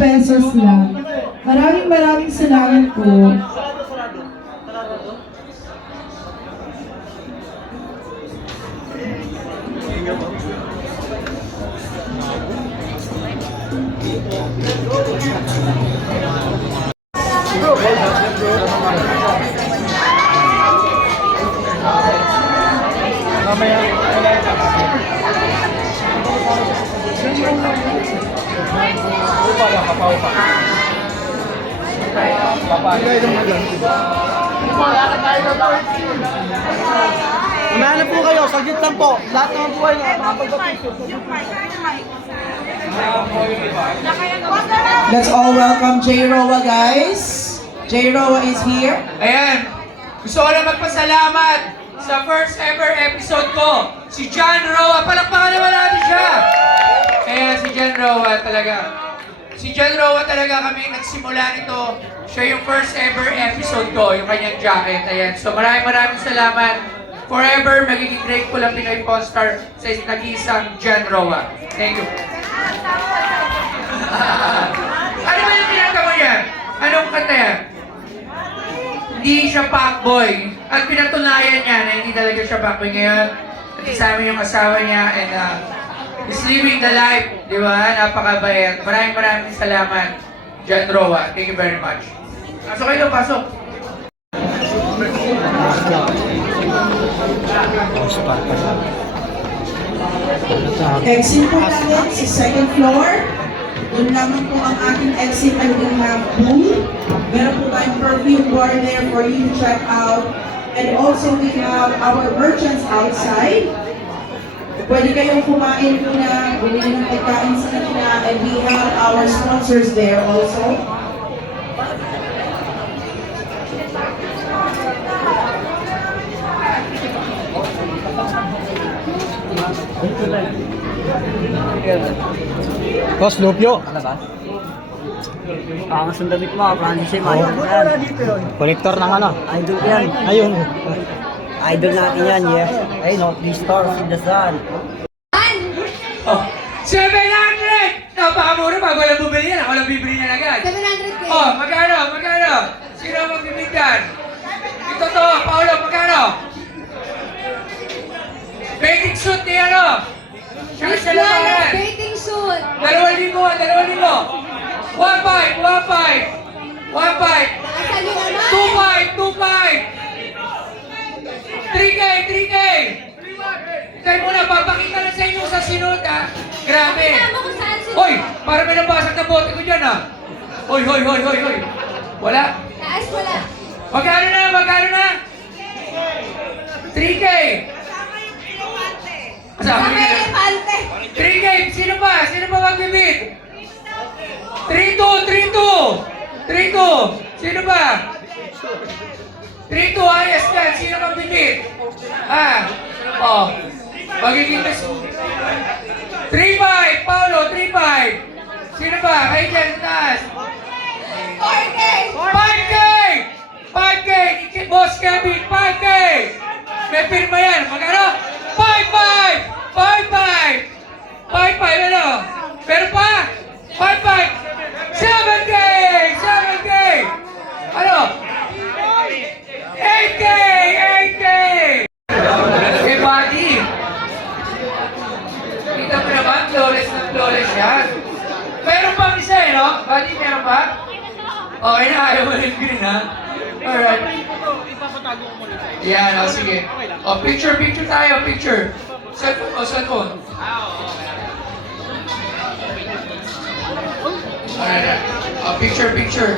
pesos lang. Maraming salamat po. Umahanap po kayo, saglit lang po. Lahat ng buhay na makapagpapicture. Let's all welcome J. Roa, guys. J. Roa is here. Ayan, gusto ko lang magpasalamat sa first ever episode ko, si John Roa. Palakpakan naman natin siya! Ayan, si John Roa talaga. Si John Roa talaga kami nagsimula nito. Siya yung first ever episode ko, yung kanyang jacket. Ayan, so maraming salamat. Forever, magiging grateful ang Pinoy Pawn Star sa nag-iisang John Roa. Thank you. Ano ba yung pinaka mo yan? Anong kanta yan? Hindi siya fuckboy. At pinatunayan niya na hindi talaga siya fuckboy ngayon. At isama yung asawa niya and is living the life. Di ba? Napakabayat. Maraming salamat, John Roa. Thank you very much. Pasok kayo, pasok. Exit po natin sa second floor. Doon naman po ang ating exit and we have booth. Meron po tayong perfume bar there for you to check out. And also we have our merchants outside. Pwede kayong kumain muna, bumili ng pagkain sa kanila, and we have our sponsors there also. Boss, Lupio. Ang sundamit mo, Francis M. Idol yan. Kolektor ng ano? Idol yan. Ayun. Idol natin yan, yes. Ay no, the stars in the sun. Oh, 700! Napakamura pag walang bumili yan. Ako lang bibili na agad. 700K. Oh, magkano? Sino ang magbibigyan? Ito to, Paolo, magkano? Bathing suit ni ano? Siya sa labanan. Bathing suit. 2,000. 1,500. 1,500. 1,500. Nakasan nyo naman. 2,500. 3K. Tayo muna, papakita na sa inyo sa sinod, ha? Grabe. Tama kung saan sila. Hoy, para may nabasag na bote ko dyan, ha? Hoy. Wala? Taas wala. Magkano na? 3K. Kasama Sa may nyo na. elefante. 3K. Sino pa magbibid? 3-2. Sino ba? 3-2, ayos yan. Sino magbibid? Oh. Magiging 3-5, Paolo, 3-5. Sino ba? Kayo dyan sa taas. 4K. 5K! Boss Kevin, 5K! May pirma yan. Magkano? 5-5! 5-5, ano? Pero pa? 5-5! 7K! Ano? 8K! Eh, buddy! Kita mo naman, flawless yan. Meron pang isa eh, no? Buddy, meron pa? Okay na, ayaw mo yung green, ha? Alright. Yan, sige. Picture tayo, picture. Cellphone. Alright, picture.